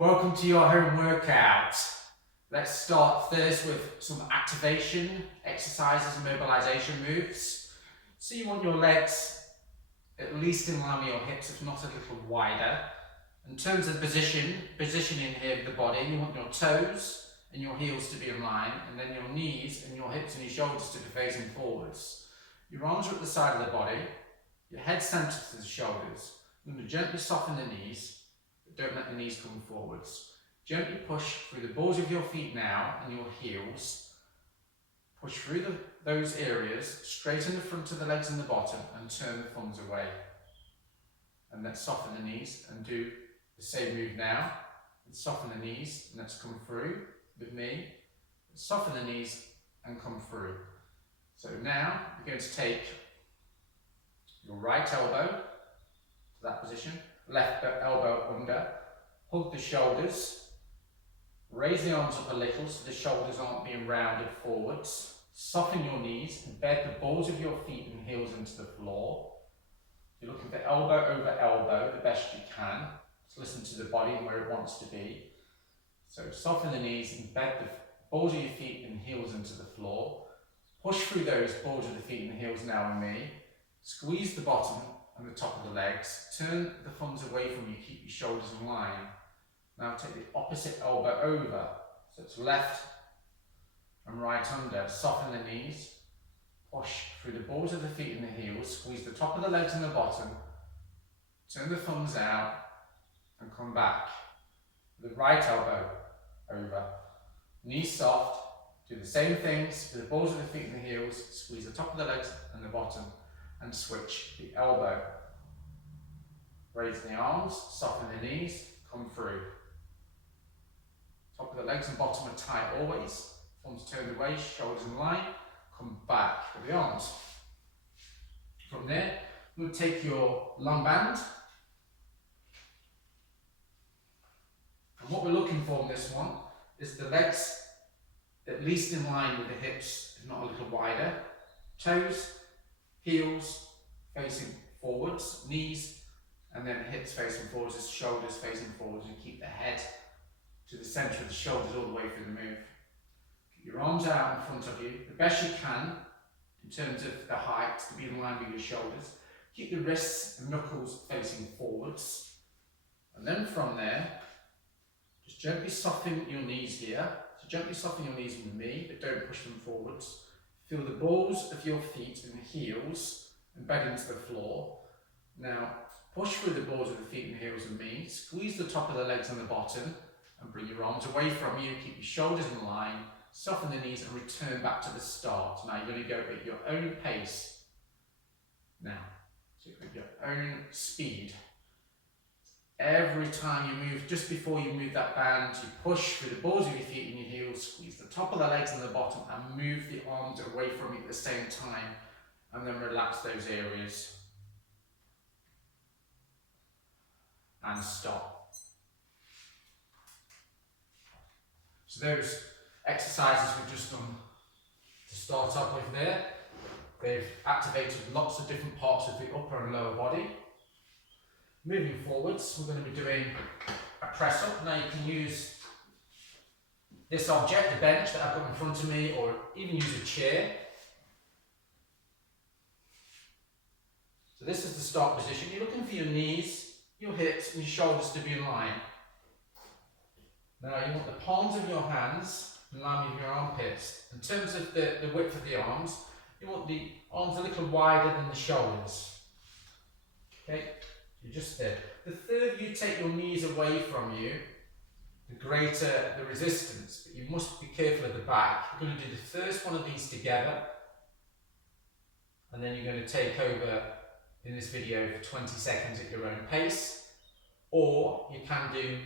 Welcome to your home workout. Let's start first with some activation exercises and mobilization moves. So you want your legs at least in line with your hips, if not a little wider. In terms of positioning here of the body, you want your toes and your heels to be in line, and then your knees and your hips and your shoulders to be facing forwards. Your arms are at the side of the body, your head centered to the shoulders. You're going to gently soften the knees, but don't let the knees come forwards. Gently push through the balls of your feet now and your heels. Push through those areas, straighten the front of the legs and the bottom, and turn the thumbs away. And let's soften the knees and do the same move now. And soften the knees, and let's come through with me. Soften the knees and come through. So now you're going to take your right elbow to that position, left elbow under, hug the shoulders, raise the arms up a little so the shoulders aren't being rounded forwards. Soften your knees, embed the balls of your feet and heels into the floor. You're looking for elbow over elbow the best you can. Just listen to the body and where it wants to be. So soften the knees, embed the balls of your feet and heels into the floor. Push through those balls of the feet and heels now with me. Squeeze the bottom and the top of the legs. Turn the thumbs away from you, keep your shoulders in line. Now take the opposite elbow over. So it's left and right under. Soften the knees. Push through the balls of the feet and the heels. Squeeze the top of the legs and the bottom. Turn the thumbs out and come back. The right elbow over. Knees soft. Do the same things with the balls of the feet and the heels. Squeeze the top of the legs and the bottom. And switch the elbow. Raise the arms. Soften the knees. Come through. Top of the legs and bottom are tight always. Thumbs turned away, shoulders in line. Come back with the arms. From there, you'll take your long band. And what we're looking for in this one is the legs at least in line with the hips, if not a little wider. Toes, heels facing forwards, knees, and then hips facing forwards, the shoulders facing forwards, and keep the head to the centre of the shoulders all the way through the move. Keep your arms out in front of you, the best you can in terms of the height to be in line with your shoulders. Keep the wrists and knuckles facing forwards. And then from there, just gently soften your knees here. So gently soften your knees with me, but don't push them forwards. Feel the balls of your feet and heels embed into the floor. Now, push through the balls of the feet and heels with me. Squeeze the top of the legs and the bottom. And bring your arms away from you, keep your shoulders in line, soften the knees and return back to the start. Now you're going to go at your own pace. Now, so at your own speed. Every time you move, just before you move that band, you push through the balls of your feet and your heels, squeeze the top of the legs and the bottom and move the arms away from you at the same time. And then relax those areas. And stop. So those exercises we've just done to start off with there, they've activated lots of different parts of the upper and lower body. Moving forwards, we're going to be doing a press up. Now you can use this object, the bench that I've got in front of me, or even use a chair. So this is the start position. You're looking for your knees, your hips and your shoulders to be in line. Now you want the palms of your hands in line with your armpits. In terms of the width of the arms, you want the arms a little wider than the shoulders. Okay, you're just there. The further you take your knees away from you, the greater the resistance. But you must be careful at the back. You're going to do the first one of these together, and then you're going to take over in this video for 20 seconds at your own pace, or you can do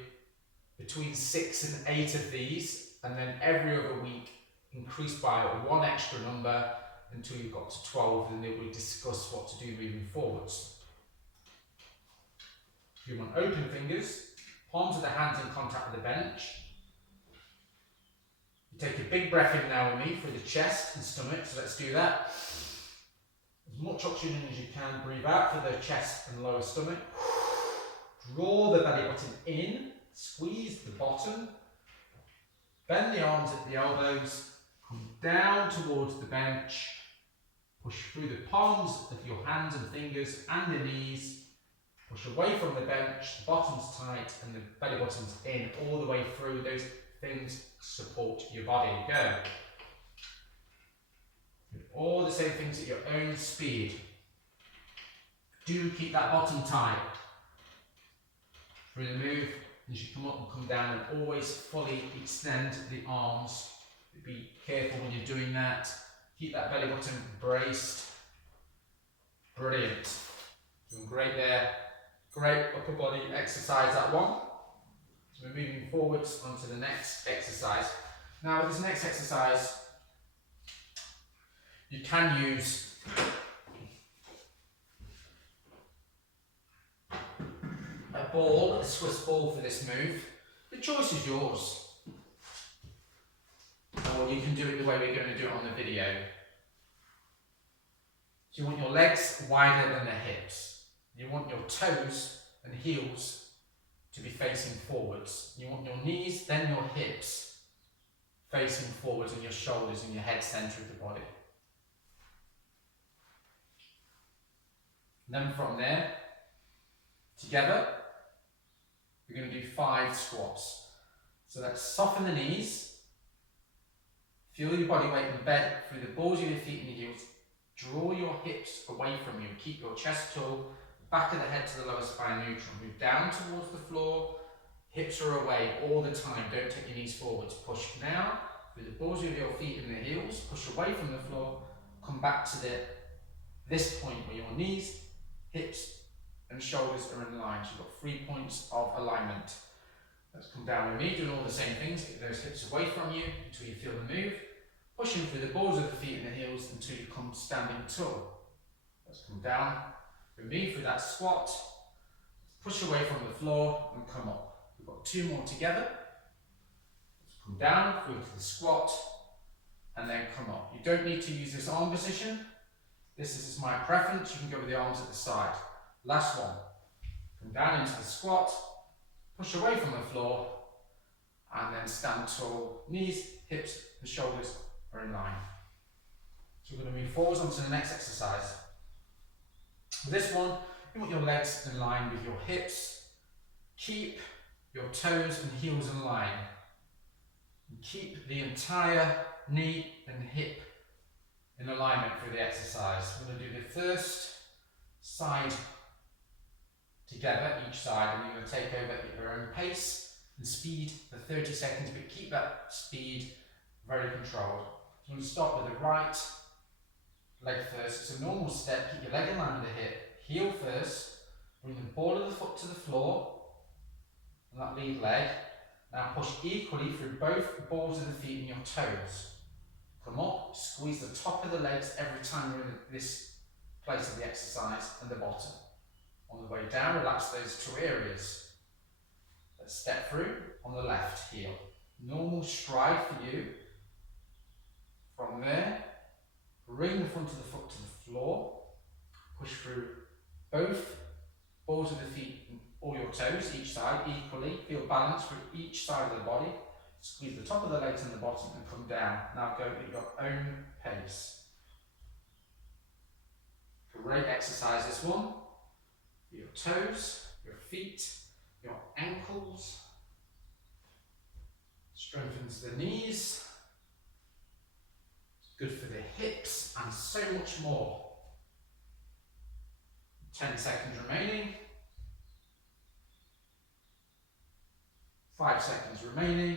between 6 and 8 of these, and then every other week increase by one extra number until you've got to 12, and then we'll discuss what to do moving forwards. You want open fingers, palms of the hands in contact with the bench. You take a big breath in now with me through the chest and stomach, so let's do that. As much oxygen as you can, breathe out for the chest and lower stomach. Draw the belly button in Squeeze the bottom. Bend the arms at the elbows. Come down towards the bench. Push through the palms of your hands and fingers and the knees. Push away from the bench, the bottom's tight and the belly button's in all the way through. Those things support your body. Go. Do all the same things at your own speed. Do keep that bottom tight. Through the move, you should come up and come down and always fully extend the arms. Be careful when you're doing that. Keep that belly button braced. Brilliant. Doing great there. Great upper body exercise, that one. So we're moving forwards onto the next exercise. Now with this next exercise, you can use a ball, a Swiss ball for this move. The choice is yours. Or you can do it the way we're going to do it on the video. So you want your legs wider than the hips. You want your toes and heels to be facing forwards. You want your knees, then your hips facing forwards and your shoulders and your head centre of the body. And then from there, together, we're going to do 5 squats. So let's soften the knees. Feel your body weight embed through the balls of your feet and your heels. Draw your hips away from you. Keep your chest tall, back of the head to the lower spine neutral. Move down towards the floor. Hips are away all the time. Don't take your knees forwards. Push now through the balls of your feet and the heels. Push away from the floor. Come back to this point where your knees, hips and shoulders are in line. So you've got 3 points of alignment. Let's come down with me, doing all the same things. Get those hips away from you until you feel the move. Pushing through the balls of the feet and the heels until you come standing tall. Let's come down with me through that squat. Push away from the floor and come up. We've got 2 more together. Let's come down through to the squat and then come up. You don't need to use this arm position. This is my preference. You can go with the arms at the side. Last one. Come down into the squat. Push away from the floor and then stand tall. Knees, hips and shoulders are in line. So we're going to move forwards onto the next exercise. With this one, you want your legs in line with your hips. Keep your toes and heels in line. And keep the entire knee and hip in alignment through the exercise. We're going to do the first side together, each side, and you're going to take over at your own pace and speed for 30 seconds, but keep that speed very controlled. So we're going to start with the right leg first. It's a normal step. Keep your leg in line with the hip. Heel first. Bring the ball of the foot to the floor and that lead leg. Now push equally through both balls of the feet and your toes. Come up, squeeze the top of the legs every time you're in this place of the exercise and the bottom. On the way down, relax those 2 areas. Let's step through on the left heel. Normal stride for you. From there, bring the front of the foot to the floor. Push through both balls of the feet and all your toes, each side equally. Feel balance through each side of the body. Squeeze the top of the legs and the bottom and come down. Now go at your own pace. Great exercise, this one. Your toes, your feet, your ankles. Strengthens the knees. It's good for the hips and so much more. 10 seconds remaining. 5 seconds remaining.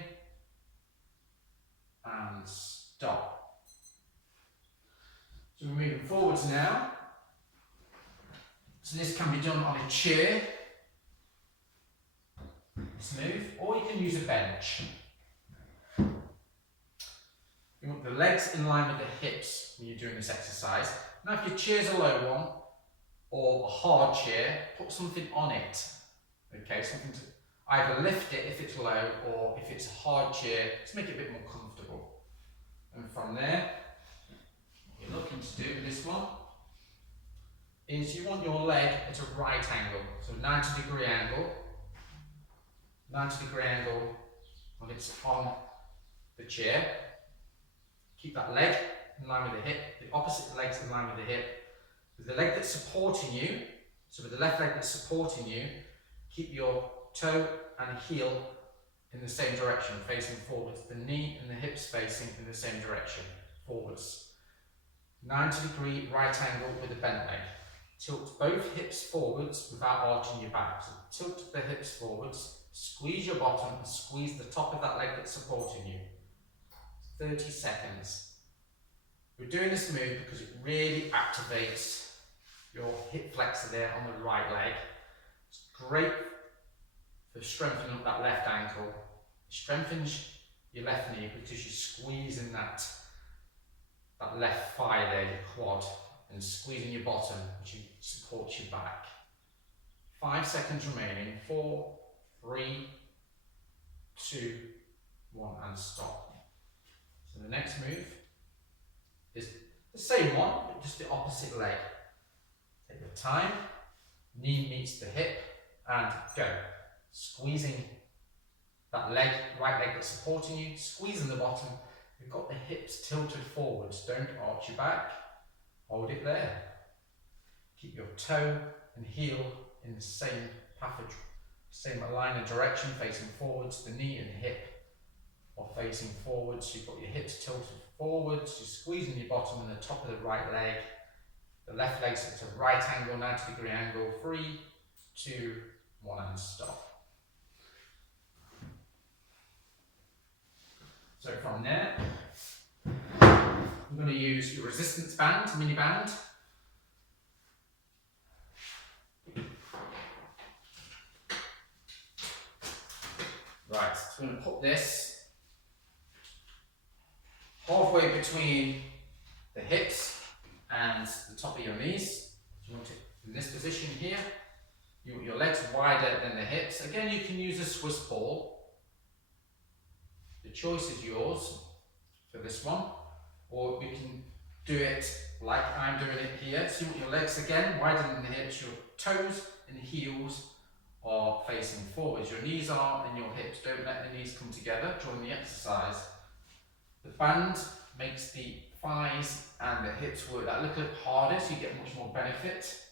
And stop. So we're moving forwards now. So this can be done on a chair, smooth, or you can use a bench. You want the legs in line with the hips when you're doing this exercise. Now if your chair's a low one, or a hard chair, put something on it. Okay, something to either lift it if it's low, or if it's a hard chair, to make it a bit more comfortable. And from there, what you're looking to do with this one, is you want your leg at a right angle, so 90-degree angle. 90-degree angle when it's on the chair. Keep that leg in line with the hip, the opposite legs in line with the hip. With the leg that's supporting you, so with the left leg that's supporting you, keep your toe and heel in the same direction, facing forwards. The knee and the hips facing in the same direction, forwards. 90-degree right angle with a bent leg. Tilt both hips forwards without arching your back. So tilt the hips forwards, squeeze your bottom and squeeze the top of that leg that's supporting you. 30 seconds. We're doing this move because it really activates your hip flexor there on the right leg. It's great for strengthening up that left ankle. It strengthens your left knee because you're squeezing that left thigh there, your quad, and squeezing your bottom, which supports your back. 5 seconds remaining. 4, 3, 2, 1, and stop. So the next move is the same one, but just the opposite leg. Take your time, knee meets the hip, and go. Squeezing that leg, right leg that's supporting you, squeezing the bottom. You've got the hips tilted forwards, don't arch your back. Hold it there. Keep your toe and heel in the same path, same line of direction, facing forwards. The knee and hip are facing forwards. You've got your hips tilted forwards. You're squeezing your bottom and the top of the right leg. The left leg's at a right angle, 90-degree angle. 3, 2, 1, and stop. So from there, I'm going to use your resistance band, mini band. Right, so I'm going to put this halfway between the hips and the top of your knees. You want it in this position here. You want your legs wider than the hips. Again, you can use a Swiss ball. The choice is yours for this one, or we can do it like I'm doing it here. So you want your legs again wider than the hips, your toes and heels are facing forwards, your knees are and your hips. Don't let the knees come together during the exercise. The band makes the thighs and the hips work that little bit harder, so you get much more benefit.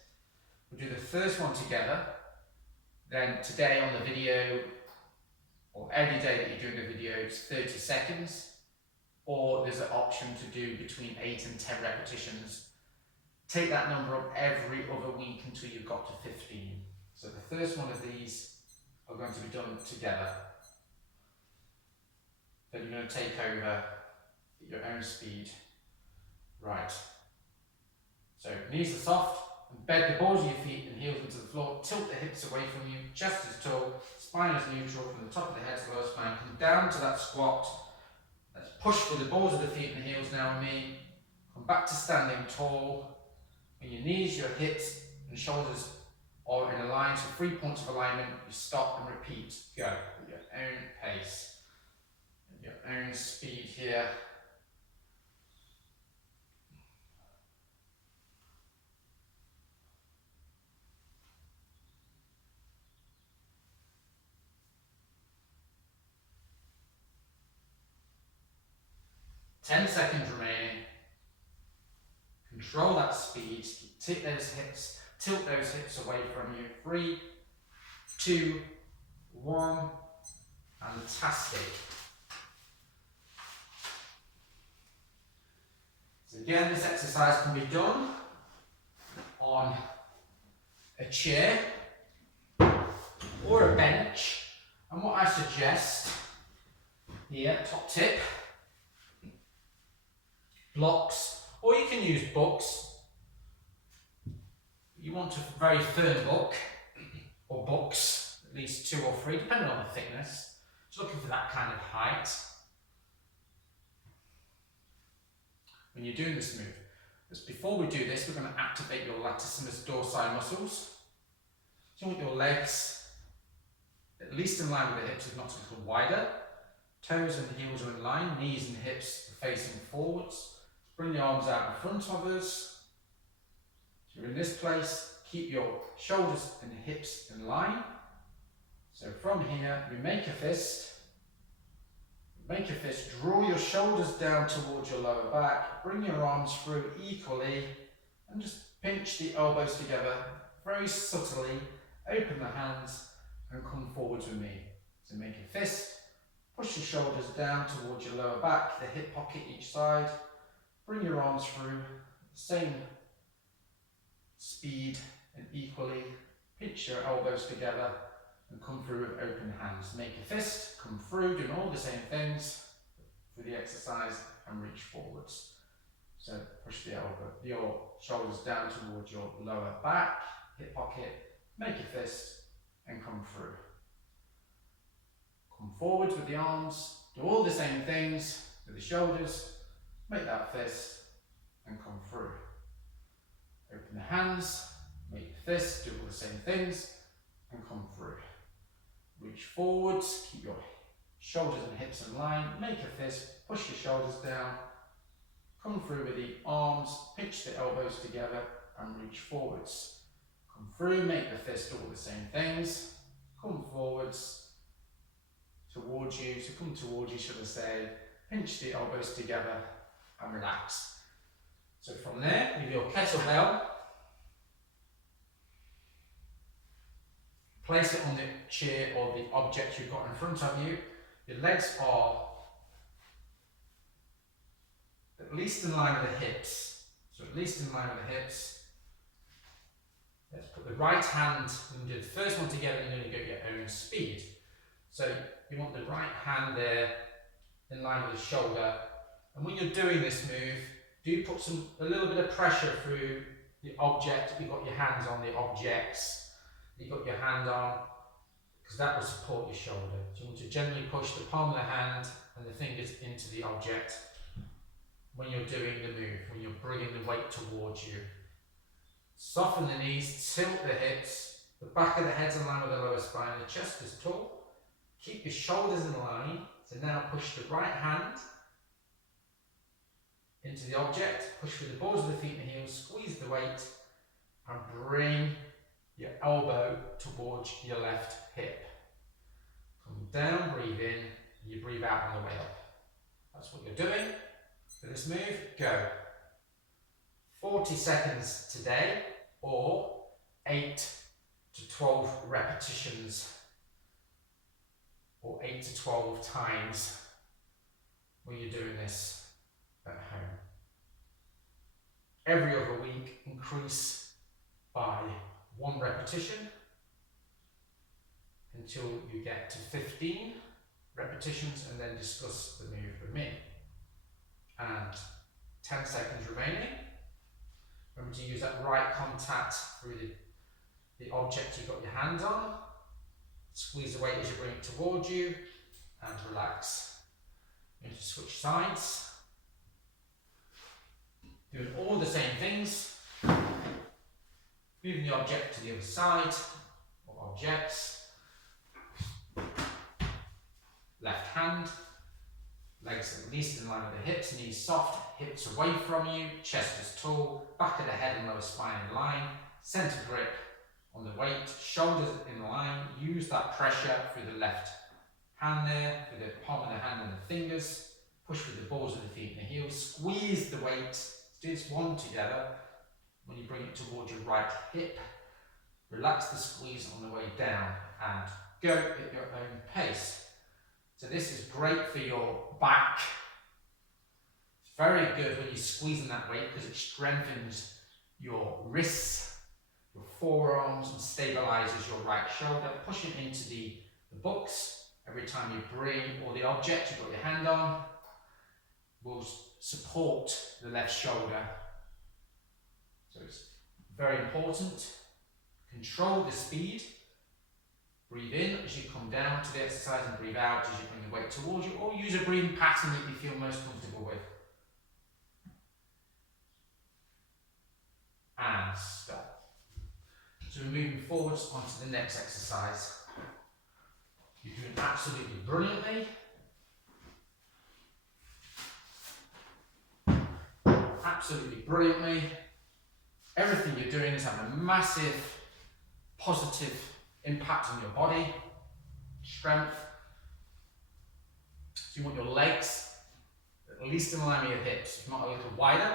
We'll do the first one together, then today on the video, or any day that you're doing the video, it's 30 seconds, or there's an option to do between 8 and 10 repetitions. Take that number up every other week until you've got to 15. So the first one of these are going to be done together. Then you're going to take over at your own speed. Right. So knees are soft. Embed the balls of your feet and heels into the floor. Tilt the hips away from you, chest is tall, spine is neutral from the top of the head to the lower spine. Come down to that squat. Let's push with the balls of the feet and the heels now on me. Come back to standing tall. When your knees, your hips and shoulders are in a line, so 3 points of alignment, you stop and repeat. Go at your own pace, at your own speed here. Ten seconds remaining. Control that speed. Tilt those hips away from you. 3, 2, 1. Fantastic. So again, this exercise can be done on a chair or a bench. And what I suggest here, top tip, blocks, or you can use books. You want a very firm book, or books, at least 2 or 3, depending on the thickness. Just looking for that kind of height. When you're doing this move, just before we do this, we're going to activate your latissimus dorsi muscles. So you want your legs at least in line with the hips, if not a little wider. Toes and heels are in line, knees and hips are facing forwards. Bring the arms out in front of us. So you're in this place, keep your shoulders and hips in line. So from here, you make a fist. Make a fist, draw your shoulders down towards your lower back, bring your arms through equally, and just pinch the elbows together very subtly, open the hands, and come forwards with me. So make a fist, push your shoulders down towards your lower back, the hip pocket each side, bring your arms through, same speed and equally, pinch your elbows together, and come through with open hands. Make a fist, come through, doing all the same things through the exercise and reach forwards. So push the elbow, your shoulders down towards your lower back, hip pocket, make a fist and come through. Come forwards with the arms, do all the same things with the shoulders, make that fist and come through. Open the hands, make the fist, do all the same things and come through. Reach forwards, keep your shoulders and hips in line, make a fist, push your shoulders down, come through with the arms, pinch the elbows together and reach forwards. Come through, make the fist, do all the same things, come forwards, towards you, so come towards you should I say, pinch the elbows together and relax. So from there, with your kettlebell, place it on the chair or the object you've got in front of you. Your legs are at least in line with the hips. So at least in line with the hips. Let's put the right hand, and do the first one together and you're going to go at your own speed. So you want the right hand there in line with the shoulder. And when you're doing this move, do put a little bit of pressure through the object. You've got your hands on the objects. You've got your hand on, because that will support your shoulder. So you want to gently push the palm of the hand and the fingers into the object when you're doing the move, when you're bringing the weight towards you. Soften the knees, tilt the hips, the back of the head's in line with the lower spine, the chest is tall. Keep your shoulders in line. So now push the right hand into the object, push with the balls of the feet and heels, squeeze the weight, and bring your elbow towards your left hip. Come down, breathe in, and you breathe out on the way up. That's what you're doing. For this move, go. 40 seconds today, or 8 to 12 repetitions, or 8 to 12 times when you're doing this at home. Every other week, increase by 1 repetition until you get to 15 repetitions, and then discuss the move with me. And 10 seconds remaining. Remember to use that right contact through the object you've got your hand on. Squeeze the weight as you bring it towards you and relax. You're going to switch sides. Doing all the same things. Moving the object to the other side, or objects. Left hand, legs at least in line with the hips, knees soft, hips away from you, chest is tall, back of the head and lower spine in line, center grip on the weight, shoulders in line, use that pressure through the left hand there, through the palm of the hand and the fingers, push with the balls of the feet and the heels, squeeze the weight, do this one together. When you bring it towards your right hip, relax the squeeze on the way down and go at your own pace. So this is great for your back. It's very good when you're squeezing that weight because it strengthens your wrists, your forearms, and stabilizes your right shoulder, pushing into the bucks. Every time you bring, or the object you've got your hand on, will support the left shoulder. So it's very important. Control the speed. Breathe in as you come down to the exercise and breathe out as you bring the weight towards you, or use a breathing pattern that you feel most comfortable with. And stop. So we're moving forwards onto the next exercise. You're doing absolutely brilliantly. Absolutely brilliantly. Everything you're doing is having a massive positive impact on your body. strength. So you want your legs at least in line with your hips, if not a little wider.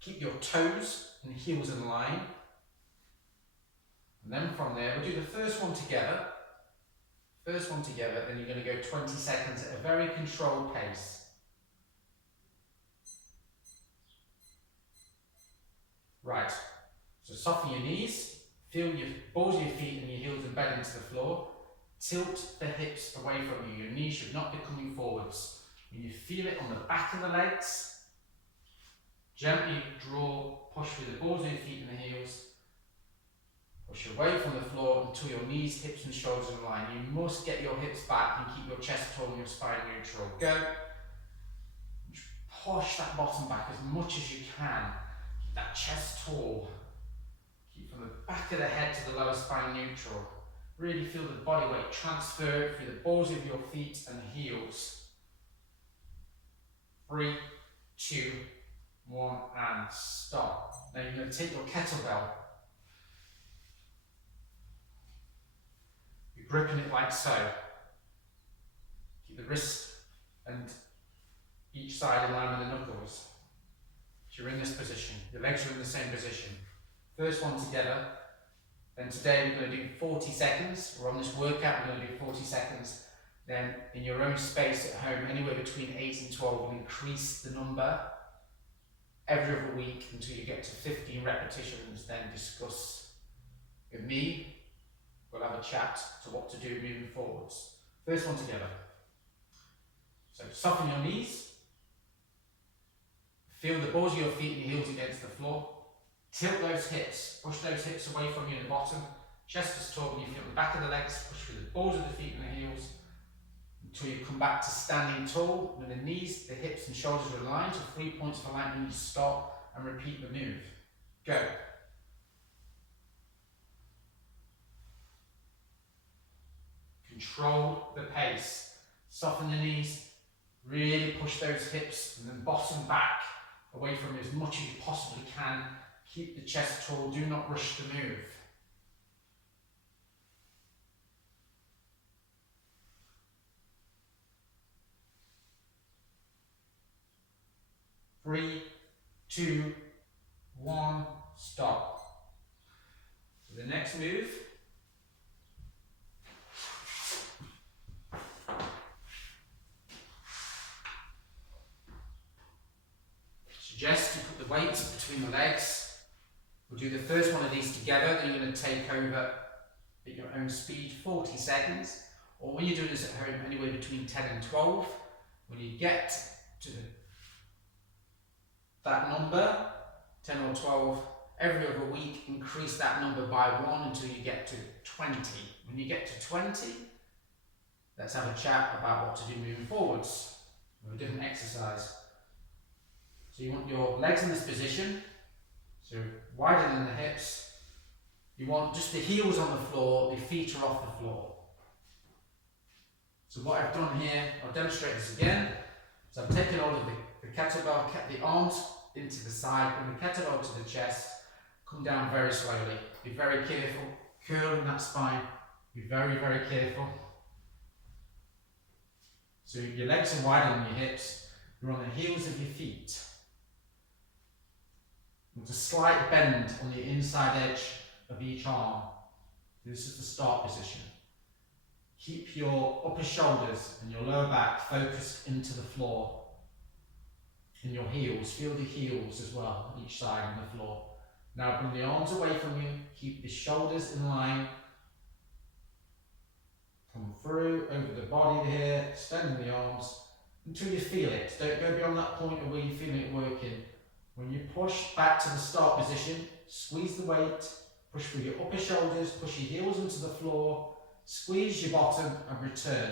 Keep your toes and heels in line. And then from there, we'll do the first one together. First one together, then you're going to go 20 seconds at a very controlled pace. Right, so soften your knees, feel your balls of your feet and your heels embed into the floor. Tilt the hips away from you. Your knees should not be coming forwards. When you feel it on the back of the legs, gently draw, push through the balls of your feet and the heels. Push away from the floor until your knees, hips and shoulders are in line. You must get your hips back and keep your chest tall and your spine neutral. Go. Push that bottom back as much as you can. Keep that chest tall. Keep from the back of the head to the lower spine neutral. Really feel the body weight transfer through the balls of your feet and heels. 3, 2, 1, and stop. Now you're going to take your kettlebell. You're gripping it like so. Keep the wrist and each side in line with the knuckles. So you're in this position. Your legs are in the same position. First one together. Then today we're going to do 40 seconds. We're on this workout, we're going to do 40 seconds. Then in your own space at home, anywhere between 8 and 12, we'll increase the number every other week until you get to 15 repetitions. Then discuss with me. We'll have a chat to what to do moving forwards. First one together. So soften your knees. Feel the balls of your feet and your heels against the floor. Tilt those hips, push those hips away from you at the bottom. Chest is tall, and you feel the back of the legs, push through the balls of the feet and the heels until you come back to standing tall with the knees, the hips and shoulders are aligned. So 3 points for alignment, you stop and repeat the move. Go. Control the pace. Soften the knees, really push those hips and then bottom back away from you as much as you possibly can. Keep the chest tall, do not rush the move. Three, 2, 1, stop. So the next move, suggest you put the weights between the legs. We'll do the first one of these together, then you're going to take over at your own speed, 40 seconds. Or when you're doing this at home, anywhere between 10 and 12. When you get to that number, 10 or 12, every other week, increase that number by 1 until you get to 20. When you get to 20, let's have a chat about what to do moving forwards with a different exercise. So you want your legs in this position, so wider than the hips. You want just the heels on the floor, the feet are off the floor. So what I've done here, I'll demonstrate this again. So I've taken hold of the kettlebell, kept the arms into the side, bring the kettlebell to the chest, come down very slowly. Be very careful, curling that spine, be very, very careful. So your legs are wider than your hips, you're on the heels of your feet. With a slight bend on the inside edge of each arm. This is the start position. Keep your upper shoulders and your lower back focused into the floor. And your heels, feel the heels as well, each side on the floor. Now bring the arms away from you, keep the shoulders in line. Come through, over the body here, extending the arms until you feel it. Don't go beyond that point of where you're feeling it working. When you push back to the start position, squeeze the weight, push through your upper shoulders, push your heels into the floor, squeeze your bottom and return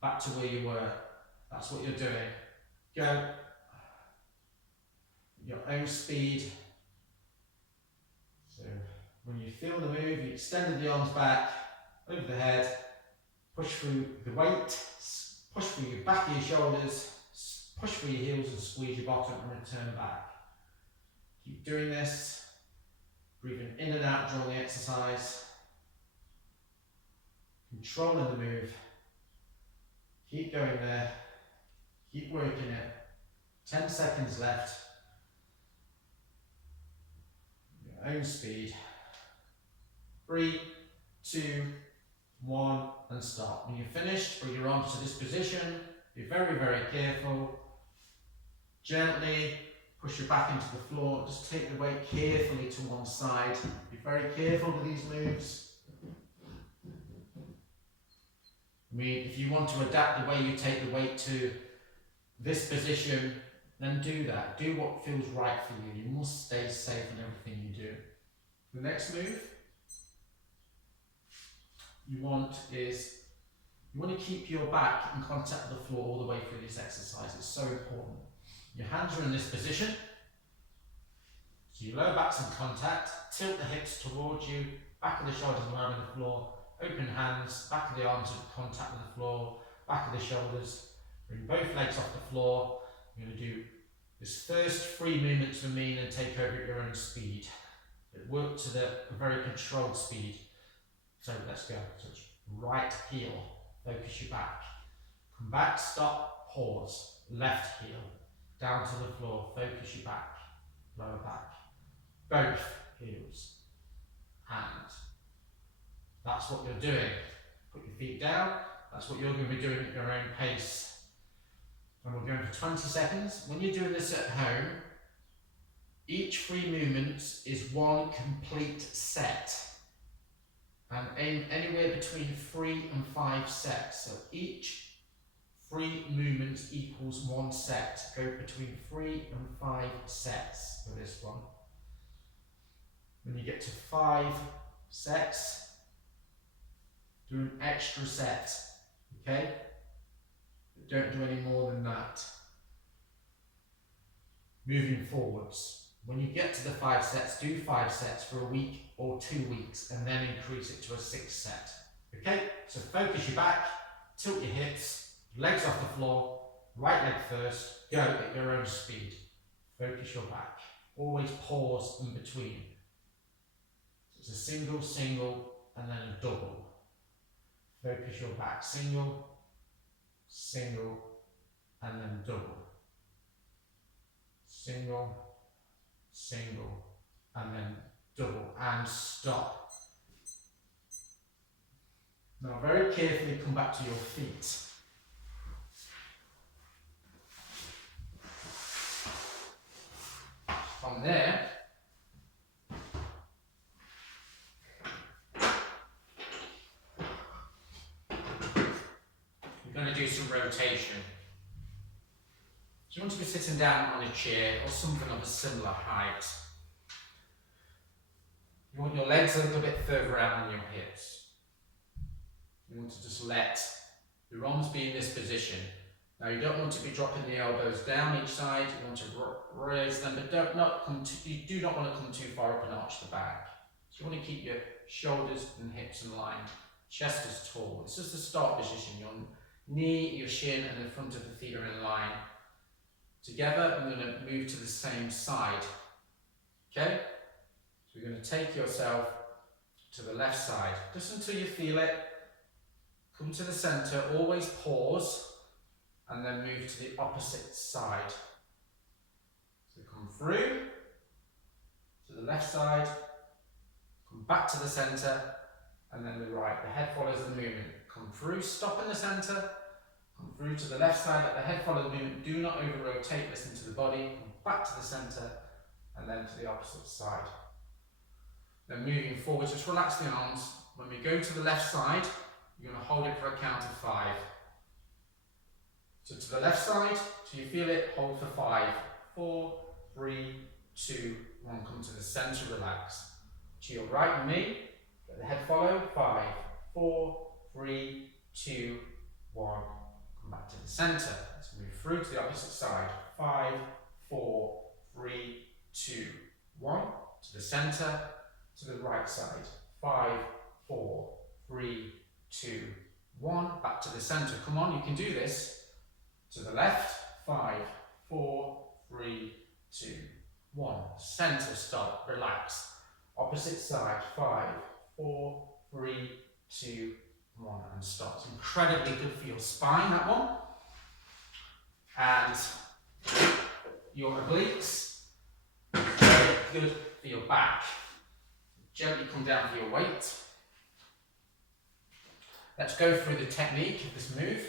back to where you were. That's what you're doing. Go. Your own speed. So when you feel the move, you extended the arms back, over the head, push through the weight, push through your back of your shoulders, push through your heels and squeeze your bottom and return back. Keep doing this, breathing in and out during the exercise. controlling the move. Keep going there. Keep working it. 10 seconds left. Your own speed. 3, 2, 1, and stop. When you're finished, bring your arms to this position. Be very, very careful. Gently push your back into the floor. Just take the weight carefully to one side. Be very careful with these moves. I mean, if you want to adapt the way you take the weight to this position, then do that. Do what feels right for you. You must stay safe in everything you do. The next move you want to keep your back in contact with the floor all the way through this exercise. It's so important. Your hands are in this position. So your lower back's in contact. Tilt the hips towards you. Back of the shoulders around the floor. Open hands. Back of the arms in contact with the floor. Back of the shoulders. Bring both legs off the floor. You're going to do this first 3 movements for me and take over at your own speed. But work to a very controlled speed. So let's go. So it's right heel. Focus your back. Come back, stop, pause. Left heel. Down to the floor. Focus your back. Lower back. Both heels. And that's what you're doing. Put your feet down. That's what you're going to be doing at your own pace. And we're going for 20 seconds. When you're doing this at home, each 3 movements is 1 complete set. And aim anywhere between 3 and 5 sets. So each 3 movements equals 1 set. Go between 3 and 5 sets for this one. When you get to 5 sets, do an extra set, okay? But don't do any more than that. Moving forwards. When you get to the 5 sets, do 5 sets for a week or 2 weeks and then increase it to a 6th set. Okay, so focus your back, tilt your hips, legs off the floor, right leg first, go at your own speed. Focus your back. Always pause in between. So it's a single, single, and then a double. Focus your back. Single, single, and then double. Single, single, and then double, and stop. Now very carefully come back to your feet. From there, we're going to do some rotation. So you want to be sitting down on a chair or something of a similar height. You want your legs a little bit further out than your hips. You want to just let your arms be in this position. Now you don't want to be dropping the elbows down each side. You want to raise them, but you do not want to come too far up and arch the back. So you want to keep your shoulders and hips in line. Chest is tall. It's just the start position. Your knee, your shin, and the front of the feet are in line. Together, I'm going to move to the same side. Okay? So you're going to take yourself to the left side, just until you feel it. Come to the center, always pause, and then move to the opposite side. So come through to the left side, come back to the center, and then the right. The head follows the movement. Come through, stop in the center, come through to the left side, let the head follow the movement. Do not over rotate, listen to the body. Come back to the center, and then to the opposite side. Then moving forward, just relax the arms. When we go to the left side, you're going to hold it for a count of 5. So to the left side, till you feel it, hold for 5. 4, 3, 2, 1. Come to the center, relax. To your right knee, let the head follow. 5, 4, 3, 2, 1. Come back to the center. Let's move through to the opposite side. 5, 4, 3, 2, 1. To the center, to the right side. 5, 4, 3, 2, 1. Back to the center. Come on, you can do this. To the left. 5, 4, 3, 2, 1. Center, stop, relax. Opposite side. 5, 4, 3, 2, 1 and stop. It's incredibly good for your spine, that one. And your obliques, very good for your back. Gently come down for your weight. Let's go through the technique of this move.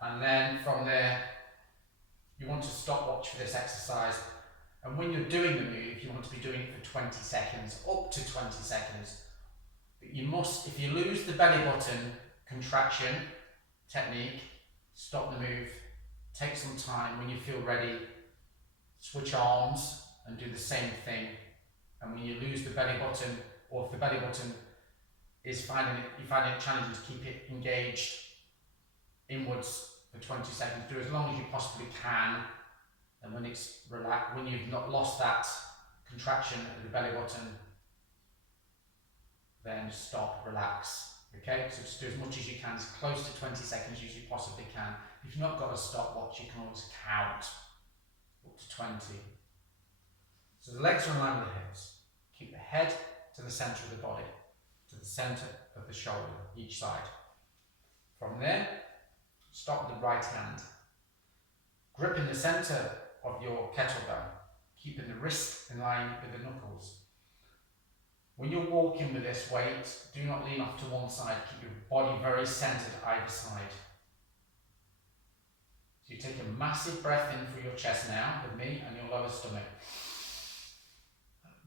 And then from there, you want to stopwatch for this exercise. And when you're doing the move, you want to be doing it for 20 seconds, up to 20 seconds. But you must, if you lose the belly button contraction technique, stop the move, take some time. When you feel ready, switch arms and do the same thing. And when you lose the belly button, or if the belly button is you find it challenging to keep it engaged inwards for 20 seconds, do as long as you possibly can. And when it's relaxed, when you've not lost that contraction at the belly button, then stop, relax. Okay, so just do as much as you can, as close to 20 seconds as you possibly can. If you've not got a stopwatch, you can always count up to 20. So the legs are in line with the hips. Keep the head to the centre of the body, to the centre of the shoulder, each side. From there, stop with the right hand. Grip in the centre of your kettlebell, keeping the wrist in line with the knuckles. When you're walking with this weight, do not lean off to one side. Keep your body very centred either side. So you take a massive breath in through your chest now, with me, and your lower stomach.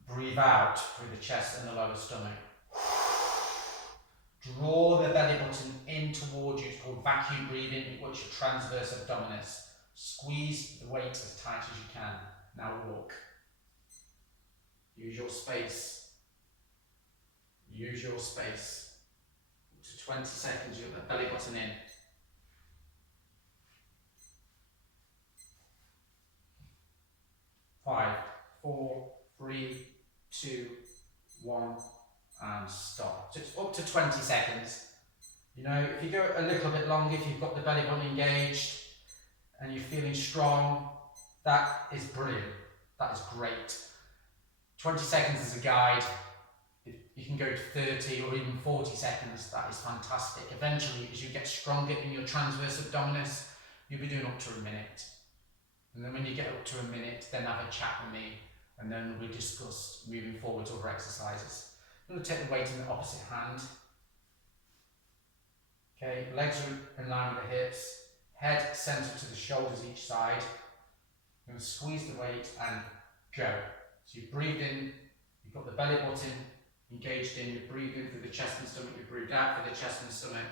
Breathe out through the chest and the lower stomach. Draw the belly button in towards you. It's called vacuum breathing. It works your transverse abdominis. Squeeze the weight as tight as you can. Now walk. Use your space. Use your space. Up to 20 seconds, you have the belly button in. 5, 4, 3, 2, 1, and stop. So it's up to 20 seconds. You know, if you go a little bit longer, if you've got the belly button engaged and you're feeling strong, that is brilliant. That is great. 20 seconds is a guide. If you can go to 30 or even 40 seconds, that is fantastic. Eventually, as you get stronger in your transverse abdominis, you'll be doing up to a minute. And then when you get up to a minute, then have a chat with me, and then we'll discuss moving forward to other exercises. I'm going to take the weight in the opposite hand. Okay, legs are in line with the hips, head centred to the shoulders each side. I'm going to squeeze the weight and go. So you breathe in, you've got the belly button engaged in, you breathe in through the chest and stomach, you breathe out through the chest and stomach.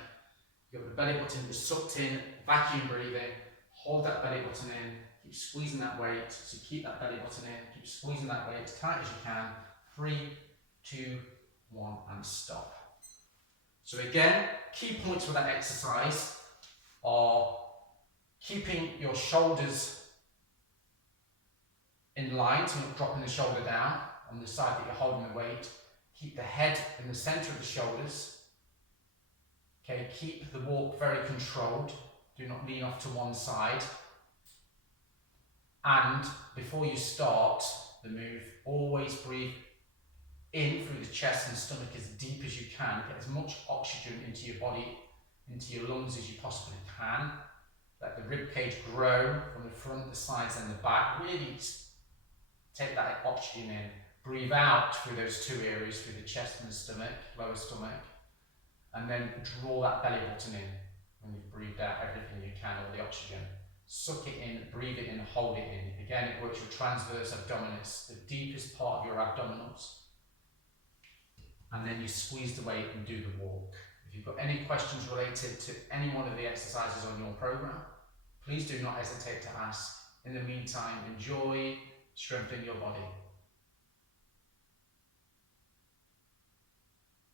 You've got the belly button just sucked in, vacuum breathing, hold that belly button in, keep squeezing that weight, so keep that belly button in, keep squeezing that weight as tight as you can. 3, 2, 1, and stop. So again, key points for that exercise are keeping your shoulders in line, so you're not dropping the shoulder down on the side that you're holding the weight. Keep the head in the centre of the shoulders. Okay, keep the walk very controlled. Do not lean off to one side. And before you start the move, always breathe in through the chest and stomach as deep as you can. Get as much oxygen into your body, into your lungs as you possibly can. Let the rib cage grow from the front, the sides and the back. Really take that oxygen in. Breathe out through those two areas, through the chest and the stomach, lower stomach. And then draw that belly button in when you've breathed out everything you can, all the oxygen. Suck it in, breathe it in, hold it in. Again, it works your transverse abdominis, the deepest part of your abdominals. And then you squeeze the weight and do the walk. If you've got any questions related to any one of the exercises on your program, please do not hesitate to ask. In the meantime, enjoy strengthening your body.